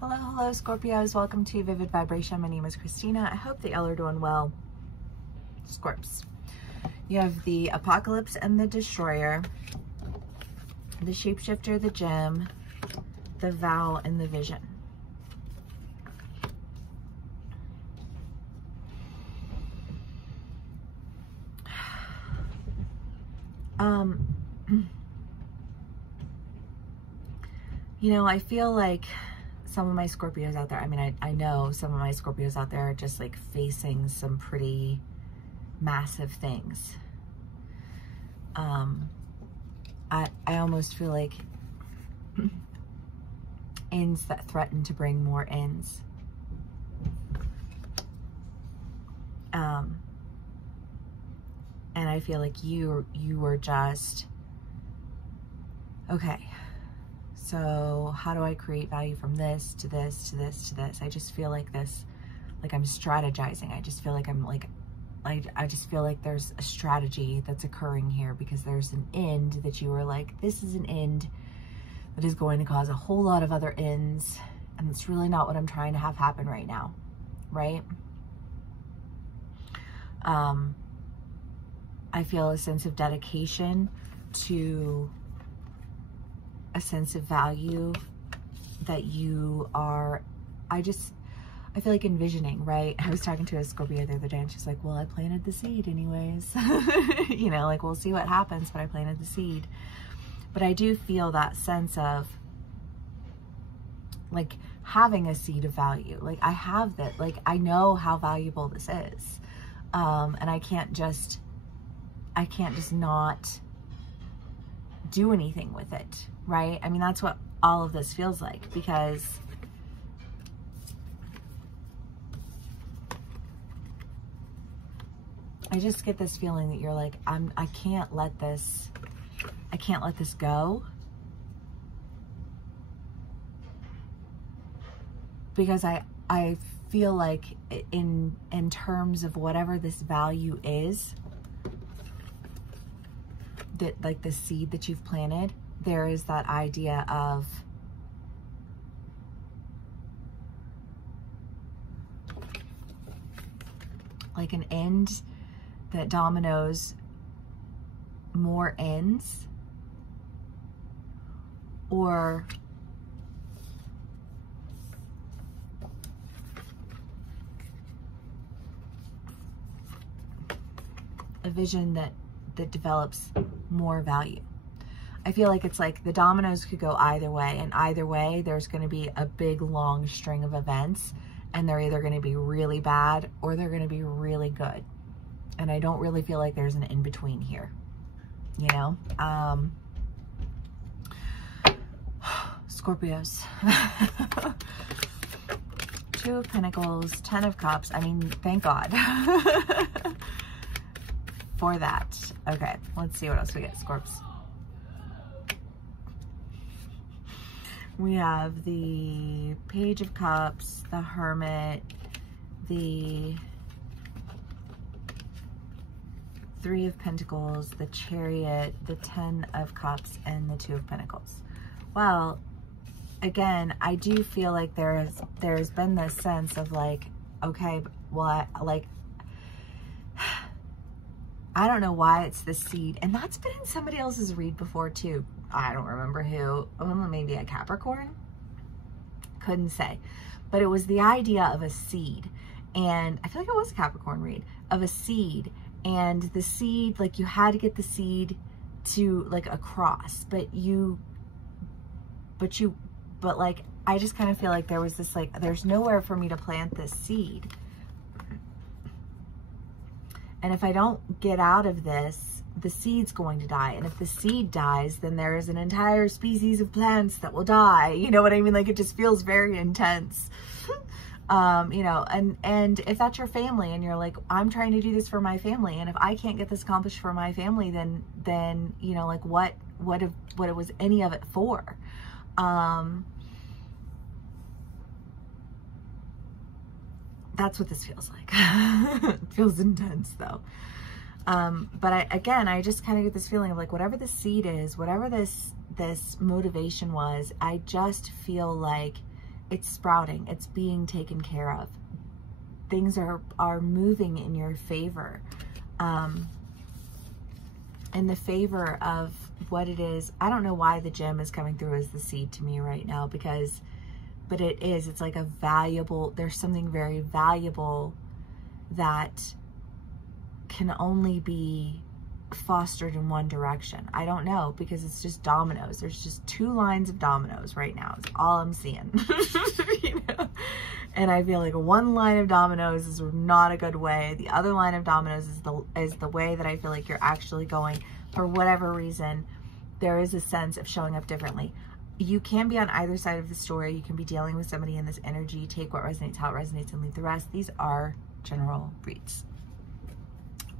Hello, hello, Scorpios. Welcome to Vivid Vibration. My name is Christina. I hope that y'all are doing well. Scorps. You have the Apocalypse and the Destroyer, the Shapeshifter, the Gem, the Vow, and the Vision. You know, I feel like some of my Scorpios out there, I mean, I know some of my Scorpios out there are just like facing some pretty massive things. I almost feel like ends that threaten to bring more ends. And I feel like you are just, okay, so how do I create value from this to this to this to this? I just feel like this, like I'm strategizing. I just feel like I'm like, I just feel like there's a strategy that's occurring here because there's an end that you were like, this is an end that is going to cause a whole lot of other ends. And it's really not what I'm trying to have happen right now, right? I feel a sense of dedication to a sense of value that you are, I feel like envisioning, right? I was talking to a Scorpio the other day and she's like, well, I planted the seed anyways. You know, like we'll see what happens, but I planted the seed. But I do feel that sense of like having a seed of value. Like I have that, like I know how valuable this is. And I can't just not do anything with it, right? I mean, that's what all of this feels like, because I just get this feeling that you're like, I can't let this go, because I feel like in terms of whatever this value is, that like the seed that you've planted, there is that idea of like an end that dominoes more ends, or a vision that develops more value. I feel like it's like the dominoes could go either way, and either way there's going to be a big long string of events, and they're either going to be really bad or they're going to be really good. And I don't really feel like there's an in-between here, you know? Scorpios. Two of Pentacles, 10 of Cups. I mean, thank God for that. Okay, let's see what else we get, Scorps. We have the Page of Cups, the Hermit, the Three of Pentacles, the Chariot, the 10 of Cups, and the 2 of Pentacles. Well, again, I do feel like there's been this sense of like, okay, well, I don't know why it's the seed, and that's been in somebody else's read before too. I don't remember who. Maybe a Capricorn? Couldn't say. But it was the idea of a seed, and I feel like it was a Capricorn read, of a seed. And the seed, like you had to get the seed to like across, but like, I just kind of feel like there was this, like, there's nowhere for me to plant this seed. And if I don't get out of this, the seed's going to die. And if the seed dies, then there is an entire species of plants that will die. You know what I mean? Like, it just feels very intense. You know, and if that's your family and you're like, I'm trying to do this for my family, and if I can't get this accomplished for my family, then, you know, like what was any of it for? That's what this feels like. It feels intense though. But I just kind of get this feeling of like, whatever the seed is, whatever this motivation was, I just feel like it's sprouting, it's being taken care of. Things are moving in your favor, in the favor of what it is. I don't know why the gem is coming through as the seed to me right now, but it is, it's like a valuable, there's something very valuable that can only be fostered in one direction. I don't know, because it's just dominoes. There's just 2 lines of dominoes right now. It's all I'm seeing. You know? And I feel like one line of dominoes is not a good way. The other line of dominoes is the way that I feel like you're actually going. For whatever reason, there is a sense of showing up differently. You can be on either side of the story. You can be dealing with somebody in this energy. Take what resonates, how it resonates, and leave the rest. These are general reads.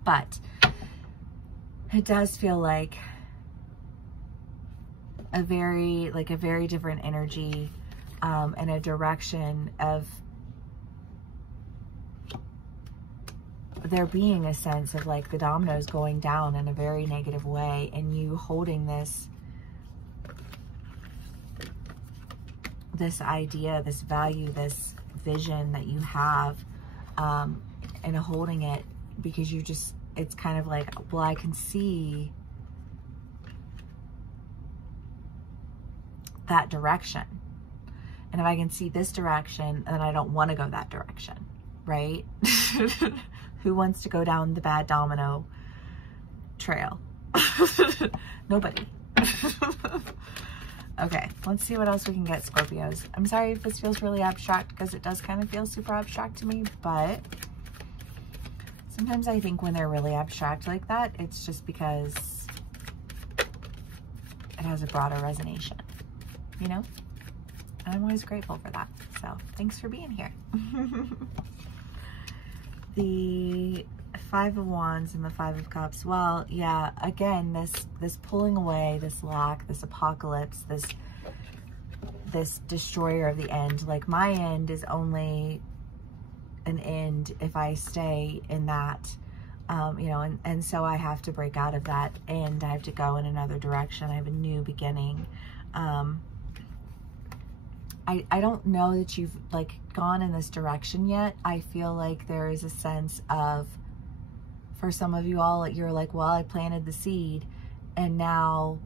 But it does feel like a very different energy, and a direction of there being a sense of like the dominoes going down in a very negative way, and you holding this idea, this value, this vision that you have, and holding it because you just, it's kind of like, well, I can see that direction. And if I can see this direction, then I don't want to go that direction, right? Who wants to go down the bad domino trail? Nobody. Okay, let's see what else we can get, Scorpios. I'm sorry if this feels really abstract, because it does kind of feel super abstract to me, but sometimes I think when they're really abstract like that, it's just because it has a broader resonation, you know? And I'm always grateful for that. So thanks for being here. The 5 of Wands and the 5 of Cups. Well, yeah, again, this pulling away, this lack, this apocalypse, this destroyer of the end. Like, my end is only an end if I stay in that, you know, and so I have to break out of that, and I have to go in another direction. I have a new beginning. I don't know that you've like gone in this direction yet. I feel like there is a sense of, for some of you all, you're like, well, I planted the seed, and now,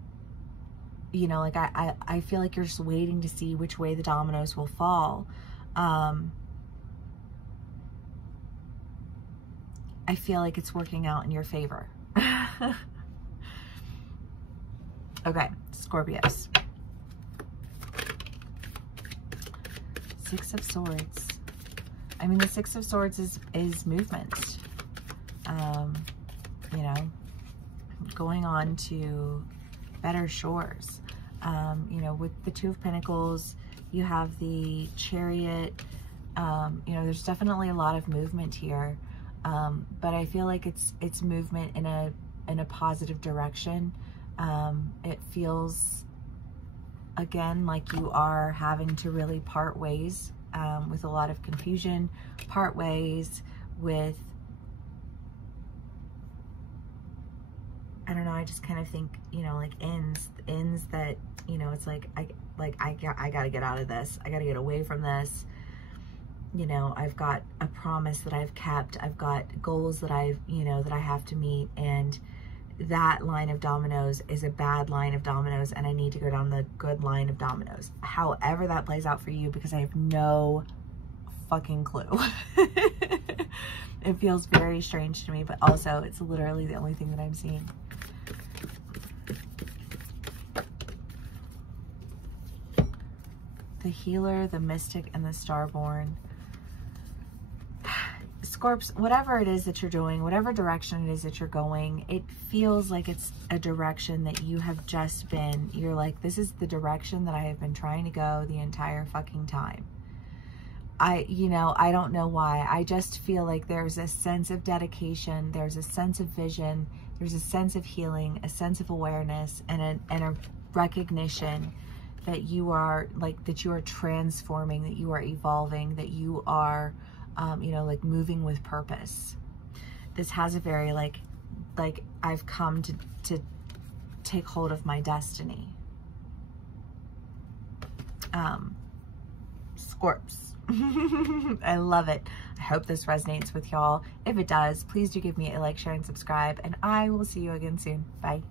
you know, like I feel like you're just waiting to see which way the dominoes will fall. I feel like it's working out in your favor. Okay, Scorpios. 6 of Swords. I mean, the 6 of Swords is movement. You know, going on to better shores. You know, with the 2 of Pentacles, you have the Chariot. You know, there's definitely a lot of movement here. But I feel like it's movement in a positive direction. It feels, again, like you are having to really part ways with a lot of confusion, part ways with, I don't know, I just kind of think, you know, like ends that, you know, it's like, I gotta get out of this. I gotta get away from this. You know, I've got a promise that I've kept. I've got goals that you know, that I have to meet, and that line of dominoes is a bad line of dominoes, and I need to go down the good line of dominoes. However that plays out for you, because I have no fucking clue. It feels very strange to me, but also it's literally the only thing that I'm seeing. The Healer, the Mystic, and the Starborn. Scorps, whatever it is that you're doing, whatever direction it is that you're going, it feels like it's a direction that you have just been, you're like, this is the direction that I have been trying to go the entire fucking time. You know, I don't know why. I just feel like there's a sense of dedication, there's a sense of vision, there's a sense of healing, a sense of awareness, and a recognition that you are, like, that you are transforming, that you are evolving, that you are, you know, like moving with purpose. This has a very like I've come to take hold of my destiny. Scorps. I love it. I hope this resonates with y'all. If it does, please do give me a like, share, and subscribe, and I will see you again soon. Bye.